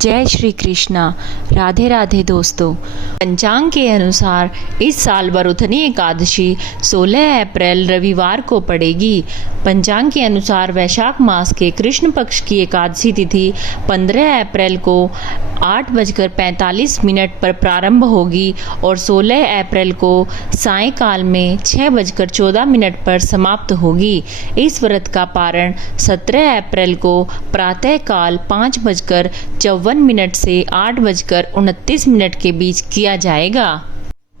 जय श्री कृष्णा। राधे राधे दोस्तों। पंचांग के अनुसार इस साल वरुथनी एकादशी 16 अप्रैल रविवार को पड़ेगी। पंचांग के अनुसार वैशाख मास के कृष्ण पक्ष की एकादशी तिथि 15 अप्रैल को 8:45 पर प्रारंभ होगी और 16 अप्रैल को सायंकाल में 6:14 पर समाप्त होगी। इस व्रत का पारण 17 अप्रैल को प्रातःकाल 5:54 से 8:29 के बीच किया जाएगा।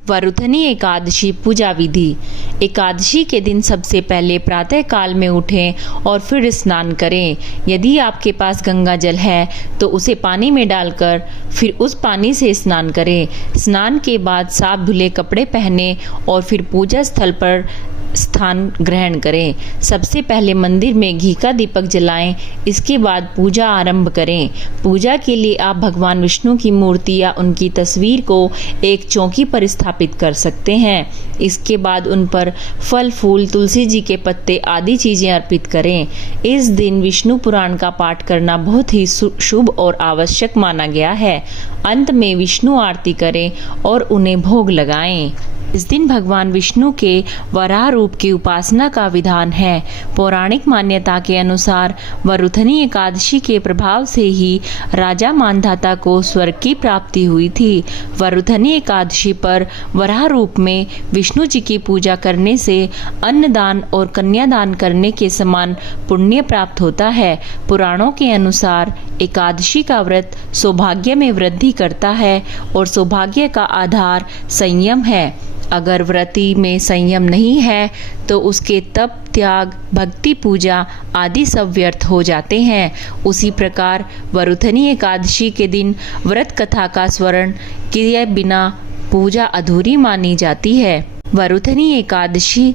वरुथनी एकादशी पूजा विधि। एकादशी के दिन सबसे पहले प्रातः काल में उठें और फिर स्नान करें। यदि आपके पास गंगा जल है तो उसे पानी में डालकर फिर उस पानी से स्नान करें। स्नान के बाद साफ धुले कपड़े पहने और फिर पूजा स्थल पर स्थान ग्रहण करें। सबसे पहले मंदिर में घी का दीपक जलाएं। इसके बाद पूजा आरंभ करें। पूजा के लिए आप भगवान विष्णु की मूर्ति या उनकी तस्वीर को एक चौकी पर स्थापित कर सकते हैं। इसके बाद उन पर फल फूल, तुलसी जी के पत्ते आदि चीजें अर्पित करें। इस दिन विष्णु पुराण का पाठ करना बहुत ही शुभ और आवश्यक माना गया है। अंत में विष्णु आरती करें और उन्हें भोग लगाएं। इस दिन भगवान विष्णु के वराह रूप की उपासना का विधान है। पौराणिक मान्यता के अनुसार वरुथनी एकादशी के प्रभाव से ही राजा मानधाता को स्वर्ग की प्राप्ति हुई थी। वरुथनी एकादशी पर वराह रूप में विष्णु जी की पूजा करने से अन्नदान और कन्यादान करने के समान पुण्य प्राप्त होता है। पुराणों के अनुसार एकादशी का व्रत सौभाग्य में वृद्धि करता है और सौभाग्य का आधार संयम है। अगर व्रती में संयम नहीं है तो उसके तप, त्याग, भक्ति, पूजा आदि सब व्यर्थ हो जाते हैं। उसी प्रकार वरुथनी एकादशी के दिन व्रत कथा का स्मरण किए बिना पूजा अधूरी मानी जाती है। वरुथनी एकादशी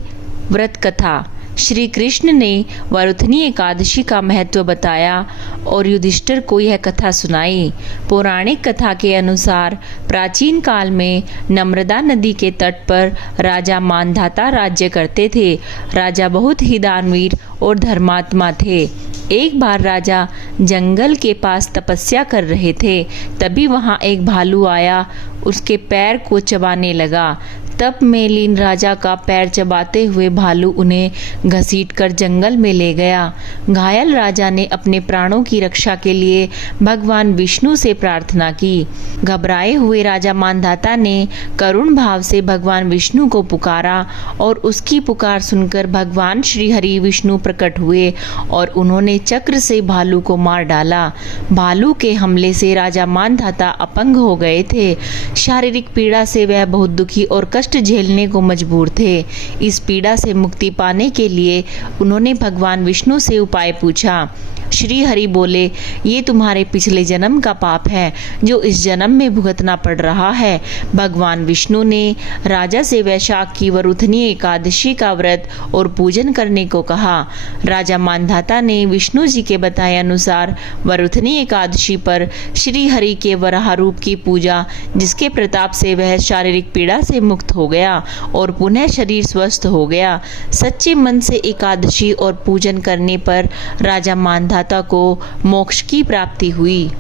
व्रत कथा। श्री कृष्ण ने वरुथनी एकादशी का महत्व बताया और युधिष्ठिर को यह कथा सुनाई। पौराणिक कथा के अनुसार प्राचीन काल में नर्मदा नदी के तट पर राजा मानधाता राज्य करते थे। राजा बहुत ही दानवीर और धर्मात्मा थे। एक बार राजा जंगल के पास तपस्या कर रहे थे। तभी वहां एक भालू आया, उसके पैर को चबाने लगा। तप में लीन राजा का पैर चबाते हुए भालू उन्हें घसीटकर जंगल में ले गया। घायल राजा ने अपने प्राणों की रक्षा के लिए भगवान विष्णु से प्रार्थना की। घबराए हुए राजा मानधाता ने करुण भाव से भगवान विष्णु को पुकारा और उसकी पुकार सुनकर भगवान श्री हरि विष्णु प्रकट हुए और उन्होंने चक्र से भालू को मार डाला। भालू के हमले से राजा मानधाता अपंग हो गए थे। शारीरिक पीड़ा से वह बहुत दुखी और कष्ट झेलने को मजबूर थे। इस पीड़ा से मुक्ति पाने के लिए उन्होंने भगवान विष्णु से उपाय पूछा। श्री हरि बोले, ये तुम्हारे पिछले जन्म का पाप है जो इस जन्म में भुगतना पड़ रहा है। भगवान विष्णु ने राजा से वैशाख की वरुथनी एकादशी का व्रत और पूजन करने को कहा। राजा मानधाता ने विष्णु जी के बताए अनुसार वरुथनी एकादशी पर श्री हरि के वराह रूप की पूजा, जिसके प्रताप से वह शारीरिक पीड़ा से मुक्त हो गया और पुनः शरीर स्वस्थ हो गया। सच्चे मन से एकादशी और पूजन करने पर राजा मानधाता को मोक्ष की प्राप्ति हुई।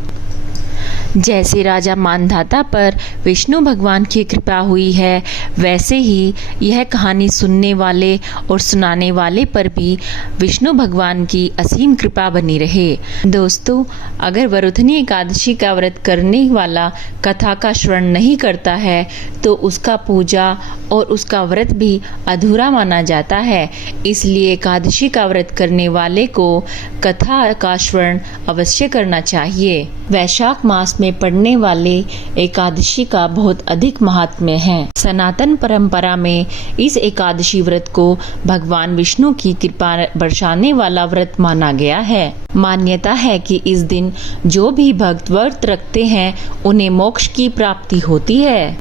जैसे राजा मानधाता पर विष्णु भगवान की कृपा हुई है, वैसे ही यह कहानी सुनने वाले और सुनाने वाले पर भी विष्णु भगवान की असीम कृपा बनी रहे। दोस्तों, अगर वरुथनी एकादशी का व्रत करने वाला कथा का श्रवण नहीं करता है तो उसका पूजा और उसका व्रत भी अधूरा माना जाता है। इसलिए एकादशी का व्रत करने वाले को कथा का श्रवण अवश्य करना चाहिए। वैशाख मास में पड़ने वाले एकादशी का बहुत अधिक महात्म्य है। सनातन परंपरा में इस एकादशी व्रत को भगवान विष्णु की कृपा बरसाने वाला व्रत माना गया है। मान्यता है कि इस दिन जो भी भक्त व्रत रखते हैं उन्हें मोक्ष की प्राप्ति होती है।